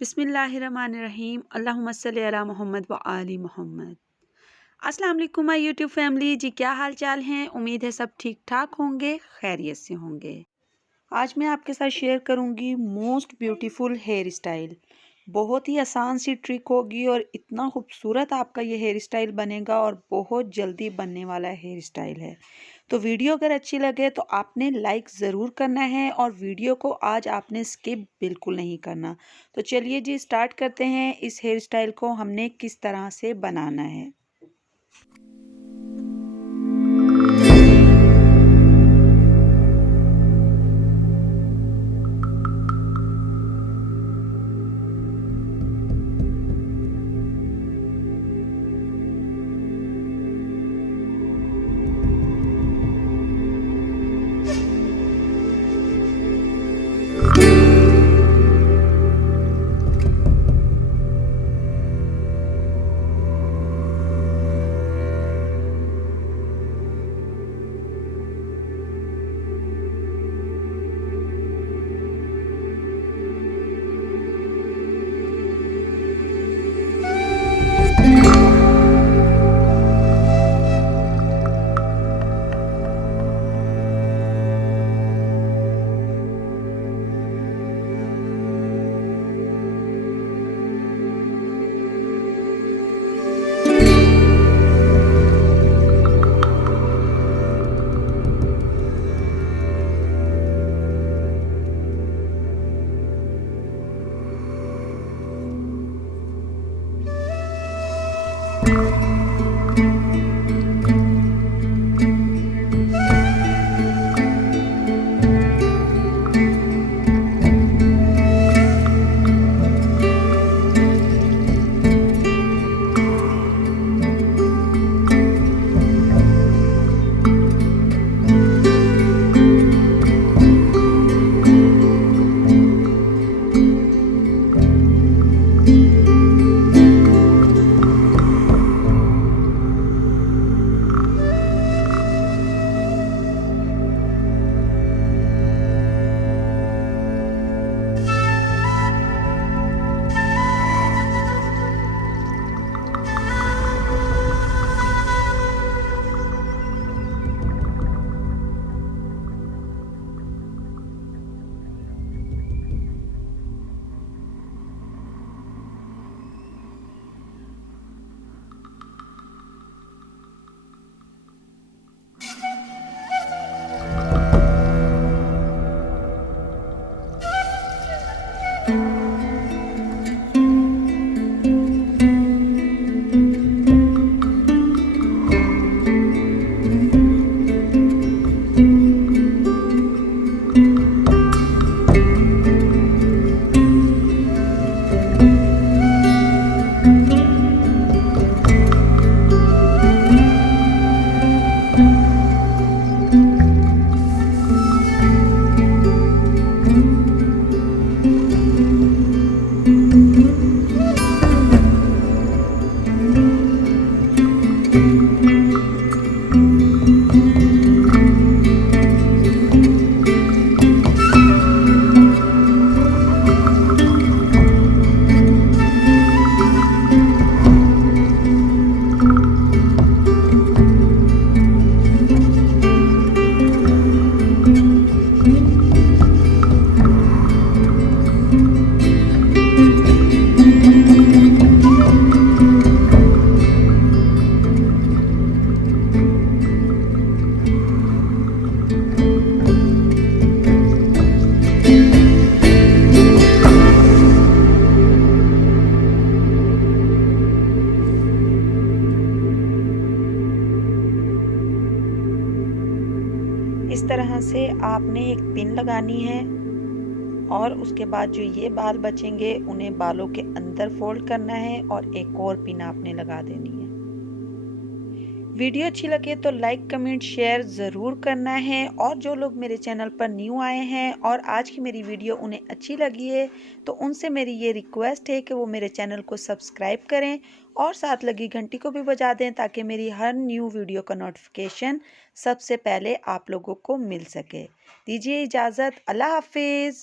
बिस्मिल्लाहिर्रहमानिर्रहीम अल्लाहुम्मा सल्ली अला मोहम्मद व आली मोहम्मद। अस्सलाम वालेकुम माय यूट्यूब फैमिली जी, क्या हाल चाल हैं। उम्मीद है सब ठीक ठाक होंगे, खैरियत से होंगे। आज मैं आपके साथ शेयर करूंगी मोस्ट ब्यूटीफुल हेयर स्टाइल। बहुत ही आसान सी ट्रिक होगी और इतना खूबसूरत आपका ये हेयर स्टाइल बनेगा और बहुत जल्दी बनने वाला हेयर स्टाइल है। तो वीडियो अगर अच्छी लगे तो आपने लाइक ज़रूर करना है और वीडियो को आज आपने स्किप बिल्कुल नहीं करना। तो चलिए जी स्टार्ट करते हैं। इस हेयर स्टाइल को हमने किस तरह से बनाना है। इस तरह से आपने एक पिन लगानी है और उसके बाद जो ये बाल बचेंगे उन्हें बालों के अंदर फोल्ड करना है और एक और पिन आपने लगा देनी है। वीडियो अच्छी लगे तो लाइक कमेंट शेयर ज़रूर करना है और जो लोग मेरे चैनल पर न्यू आए हैं और आज की मेरी वीडियो उन्हें अच्छी लगी है तो उनसे मेरी ये रिक्वेस्ट है कि वो मेरे चैनल को सब्सक्राइब करें और साथ लगी घंटी को भी बजा दें ताकि मेरी हर न्यू वीडियो का नोटिफिकेशन सबसे पहले आप लोगों को मिल सके। दीजिए इजाज़त, अल्लाह हाफिज़।